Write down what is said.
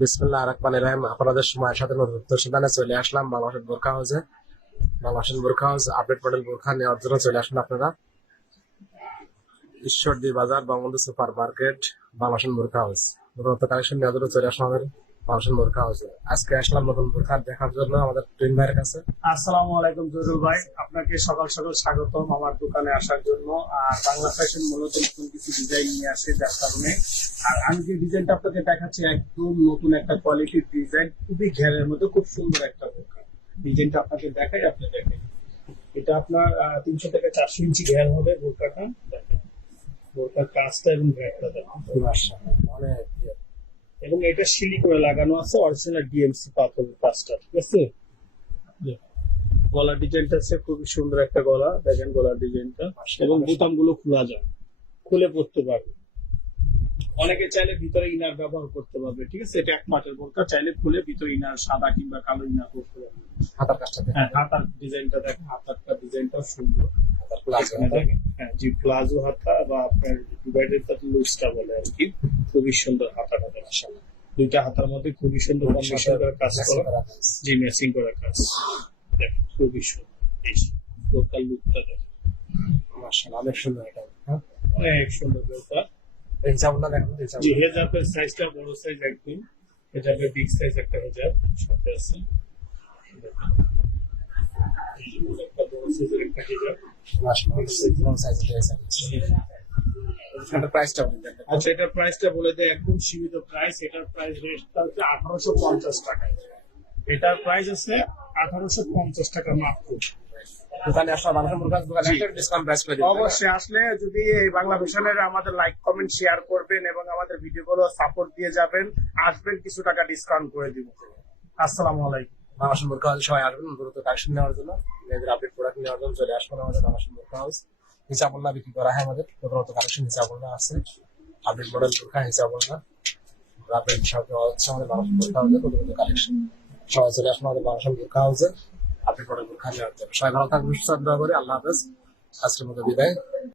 বিসমিল্লাহির রহমানির রহিম। আপনাদের সময়ের সাথে নতুন সন্ধানে চলে আসলাম বাংলাদেশের বোরখা হাউসে। বাংলাদেশের বোরখা হাউস আপডেট মডেল বোরখা নেওয়ার জন্য চলে আসুন আপনারা। ঈশ্বরদী বাজার, বঙ্গবন্ধু সুপার মার্কেট, বাংলাদেশের বোরখা হাউস। নতুন কালেকশন নেওয়ার জন্য চলে আসলাম আমাদের বাংলাদেশের বোরখা হাউসে। আজকে আসলাম নতুন বোরখা দেখার জন্য আমাদের টুইন ভাইয়ের কাছে। আসসালামু আলাইকুম জহুরুল ভাই, আপনাকে সকাল সকাল স্বাগতম আমার দোকানে আসার জন্য। আর বাংলা ফ্যাশন মূলত নতুন কিছু ডিজাইন নিয়ে আসে, যার কারণে আর আমি যে ডিজাইনটা আপনাকে দেখাচ্ছি একদম নতুন একটা কোয়ালিটির ডিজাইন, খুবই ঘেরের মধ্যে খুব সুন্দর একটা বোরকা। ডিজাইনটা আপনাকে দেখাই, আপনি দেখেন। এটা আপনার 300 থেকে 400 ইঞ্চি ঘের হবে বোরকাটা। দেখেন বোরকার কাজটা এবং ঘেরটা দেখেন, মাশাআল্লাহ, অনেক এবং এটা সিলি করে লাগানো আছে অরিজিনাল ডিএমসি পাথরের কাজটা, ঠিক আছে। গলার ডিজাইনটা আছে খুবই সুন্দর একটা গলা, দেখেন গলার ডিজাইনটা, এবং বোতাম গুলো খোলা যায়, খুলে পড়তে পারবে। অনেকে চাইলে ভিতরে ইনার ব্যবহার করতে পারবে, ঠিক আছে। এটা এক মাসের বোরকা, চাইলে খুলে ভিতরে ইনার সাদা কিংবা কালো ইনার করতে পারবে। হাতার কাজটা হ্যাঁ, হাতার ডিজাইনটা দেখেন, হাতারটা ডিজাইনটাও সুন্দর। প্লাজো এখানে দেখেন, হ্যাঁ জি, প্লাজো হাতা বা আপনার ডিভাইডেড লুজটা বলে আর কি। খুবই সুন্দর হাতাটা দেখেন, দুইটা হাতার মধ্যে খুবই সুন্দর কম্বিনেশন করে কাজ করা, জি ম্যাচিং করা কাজ। দেখেন খুবই সুন্দর, এই বোরকার লুকটা দেখেন, মাশাআল্লাহ, অনেক সুন্দর। এটা অনেক সুন্দর বোরকা। হিসাব না দেখুন, জি, হেজাবের সাইজটা বড় সাইজ একদম, হেজাবের বিগ সাইজ একটা হেজাব সাথে আছে। একটা বড় সাইজের একটা হেজাব। প্রাইসটা আচ্ছা, এটার প্রাইসটা বলে দেয়, একদম সীমিত প্রাইস। এটার প্রাইস রেটটা হচ্ছে 1850 টাকা। এটার প্রাইস আছে 1850 টাকা মাত্র। দোকানে আসলে বাংলা দোকানে ডিসকাউন্ট প্রাইস করে দিবেন। অবশ্যই আসলে যদি এই বাংলা ফ্যাশনের আমাদের লাইক কমেন্ট শেয়ার করবেন এবং আমাদের ভিডিওগুলো সাপোর্ট দিয়ে যাবেন, আসবেন, কিছু টাকা ডিসকাউন্ট করে দিব। আসসালামু আলাইকুম। বাংলাদেশের বোরখা হাউসে সবাই আসবেন দ্রুত কালেকশন নেওয়ার জন্য, মেয়েদের আপডেট প্রোডাক্ট নেওয়ার জন্য চলে আসবেন আমাদের বাংলাদেশের বোরখা হাউস। হিসাবুল্লাহ বিক্রি করা হয় আমাদের, নতুন কালেকশন হিসাবুল্লাহ আছে, আপডেট মডেল বোরখা হিসাবুল্লাহ। আপডেট সাথে হচ্ছে আমাদের বাংলাদেশের বোরখা হাউসে নতুন কালেকশন। সবাই চলে আসবেন আমাদের বাংলাদেশের বোরখা হাউসে আপডেট মডেল বোরখা নেওয়ার জন্য। সবাই ভালো থাকবেন, সুস্থ থাকবেন। আল্লাহ হাফেজ, আজকের মতো বিদায়।